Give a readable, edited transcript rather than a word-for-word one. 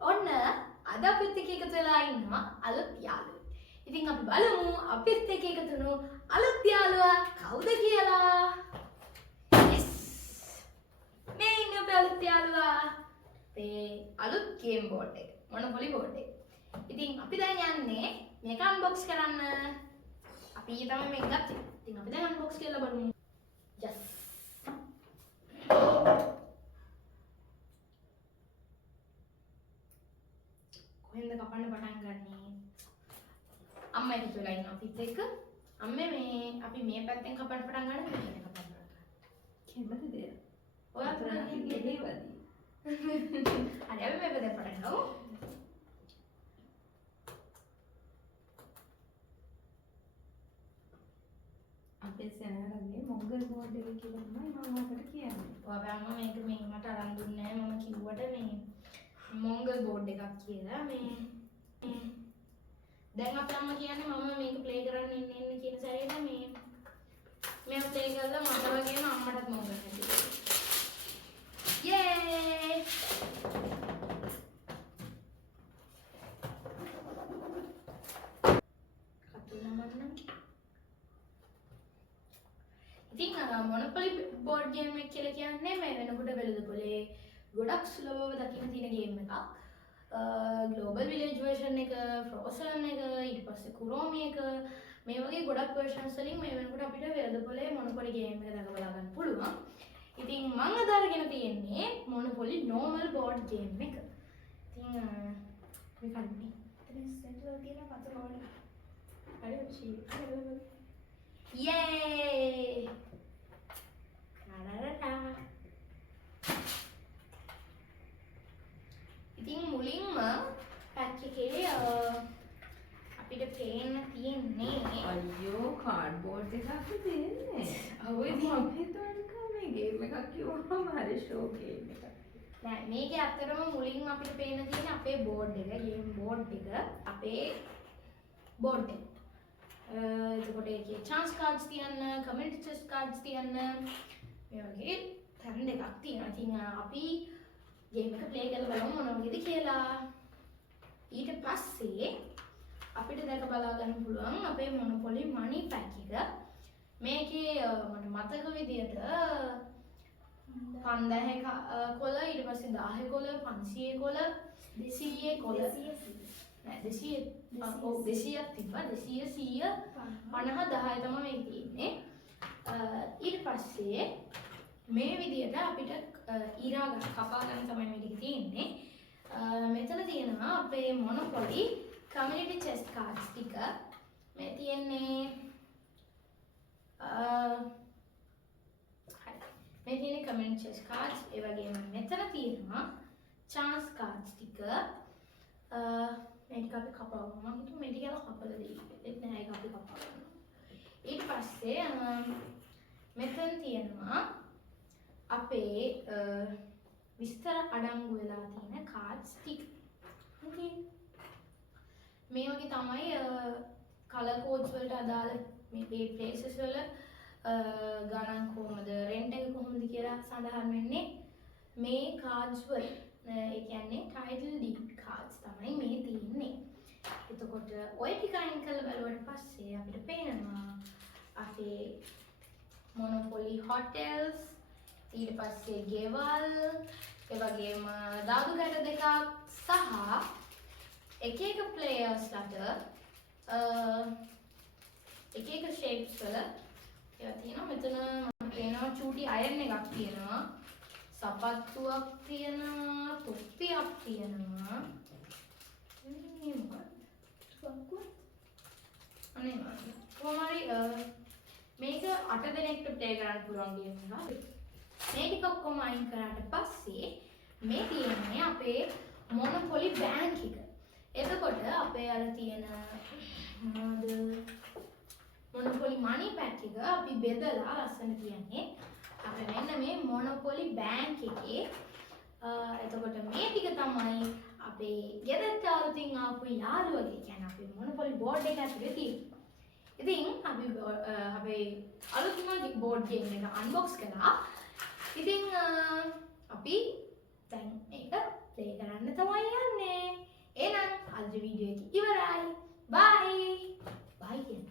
ඔන්න අද අපිත් එක්ක එකතු වෙලා ඉන්නවා අලුත් යාළුවෙක්. ඉතින් අපි බලමු අපිත් එක්ක එකතු වුණු අලුත් යාළුවා කවුද කියලා. yes. මේ ඉන්නේ අපේ අලුත් යාළුවා. අපේ අලුත් ගේම් බෝඩ් එක. මොනොපොලි බෝඩ් එක. ඉතින් අපි දැන් යන්නේ මේක අන්බොක්ස් කරන්න. අපි ඊයේ තමයි මේක ගත්තේ. ඉතින් අපි දැන් අන්බොක්ස් කරලා බලමු. yes. කොහෙන්ද කපන්න පටන් ගන්නේ? අම්මා එකතු වෙලා ඉන්නවා අපිත් එක්ක. අම්මේ මේ අපි මේ පැත්තෙන් කපන්න පටන් ගන්න මෙහෙන් කපන්න පටන් ගන්න. කැමතිද? ඔයා අතරාගේ ගෙඩේවදී. හරි අපි මේ පැත්තෙන් පටන් ගමු. අපේ සෑහරගේ මොංගල් බෝඩ් එක කියලා තමයි මම ඔයාලට කියන්නේ. ඔයා අම්මා මේක මේ මට අරන් දුන්නේ නැහැ. මම කිව්වට මේ මොංගල් බෝඩ් එකක් කියලා මේ දැන් අපේ අම්මා කියන්නේ මම මේක ප්ලේ කරන්න ඉන්නේ කියන සැරේට මේ ප්ලේ කරලා මට වගේම අම්මටත් මොංගල් හැදුවා. යේ! කතුනමන්න. ඉතින් මොනොපොලි බෝඩ් ගේම් එක කියලා කියන්නේ මේ වෙනකොට වෙළඳපොලේ ගොඩක් සුලභව දකින්න තියෙන ගේම් එකක්. ග්ලෝබල් විලේජ් version එක, ෆ්‍රෝසන් එක, ඊට පස්සේ කුරෝමි එක මේ වගේ ගොඩක් versions වලින් මේ වෙනකොට අපිට වෙළඳපොලේ මොනොපොලි ගේම් එක දක බලා ගන්න පුළුවන්. ඉතින් මම අද අරගෙන තියෙන්නේ මොනොපොලි normal board game එක. ඉතින් මේ කන්නේ. ඉතින් සෙන්ටර් තියෙන පතර වල. හරි ඔච්චි. යේ! ටරරටා. ඉතින් මුලින්ම පැක් එකේ අපිට පේන්න තියෙන්නේ අයියෝ කාඩ්බෝඩ් එකක් තියෙන්නේ. ඔව් ඉතින් මම හිතුවා මේ ගේම් එකක් කිව්වම හරි ෂෝ ගේම් එකක්. නෑ මේකේ ඇත්තටම මුලින්ම අපිට පේන්න තියෙන්නේ අපේ බෝඩ් එක, ගේම් බෝඩ් එක, අපේ බෝඩ් එක. එතකොට ඒකේ chance cards තියන්න, community chest cards තියන්න මේ වගේ තැන් දෙකක් තියෙනවා. ඉතින් අපි ගේම් එක ප්ලේ කරලා බලමු මොන වගේද කියලා. ඊට පස්සේ අපිට දැක බලා ගන්න පුළුවන් අපේ මොනොපොලි මනි පැක් එක. මේකේ මට මතක විදියට 50 කොළ, ඊට පස්සේ 10 කොළ, 500 කොළ, 200 කොළ. නෑ 200 ඔව් 200ක් තිබ්බා. 200 100 50 10 තමයි මේක තියෙන්නේ. ඊට පස්සේ මේ විදියට අපිට ඊරා ගන්න කපා ගන්න තමයි මේ ටික තියෙන්නේ. මෙතන තියෙනවා අපේ මොනොපොලි community chest cards ටික. මේ තියෙන්නේ මේ තියෙන්නේ community chest cards. ඒ වගේම මෙතන තියෙනවා chance cards ටික. මේ ටික අපි කපා ගමු. මම හිතුවා මේ ටික යන කපලා දෙයි. ඒත් නෑ ඒක අපි කපා ගන්නවා. ඊට පස්සේ මෙතන තියෙනවා අපේ විස්තර අඩංගු වෙලා තියෙන කාඩ්ස් ටික. හරි. මේ වගේ තමයි කලර් කෝඩ්ස් වලට අදාළ මේ ප්ලේසස් වල ගණන් කොහමද, රෙන්ට් එක කොහමද කියලා සඳහන් වෙන්නේ මේ කාඩ්ස් වල. ඒ කියන්නේ ටයිටල් ඩීඩ් කාඩ්ස් තමයි මේ තියෙන්නේ. එතකොට ඔය ටික අයින් කරලා බලුවට පස්සේ අපිට පේනවා අපේ මොනොපොලි හොටෙල්ස්, ඊට පස්සේ ගෙවල්, ඒ වගේම දාදු ගැට දෙකක් සහ එක එක ප්ලේයර්ස්ලට එක එක ෂේප්ස් වල ඒවා තියෙනවා. මෙතන මම පේනවා චූටි අයර්න් එකක් තියෙනවා, සපත්තුවක් තියෙනවා, තොප්පියක් තියෙනවා. මේ මොකක්ද? අනේ කොහොමරි මේක 8 දෙනෙක්ට ප්ලේ කරන්න පුළුවන් ගේම් එකක්. මේ ටික ඔක්කොම අයින් කරාට පස්සේ මේ තියෙන්නේ අපේ මොනොපොලි බැංක් එක. එතකොට අපේ අර තියෙන මොනවද මොනොපොලි මනි පැක් එක අපි බෙදලා ලස්සන කියන්නේ අපේ මෙන්න මේ මොනොපොලි බැංක් එකේ. එතකොට මේ ටික තමයි අපේ ගෙදරට අලුතින් ආපු යාළුවගේ කියන්නේ අපේ මොනොපොලි බෝඩ් එක ඇතුලේ තියෙන්නේ. ඉතින් අපි අපේ අලුත්ම බෝඩ් ගේම් එක අන්බොක්ස් කළා. ඉතින් අපි දැන් මේක ප්ලේ කරන්න තමයි යන්නේ. වීඩියෝ එක ඉවරයි. බයි. බයි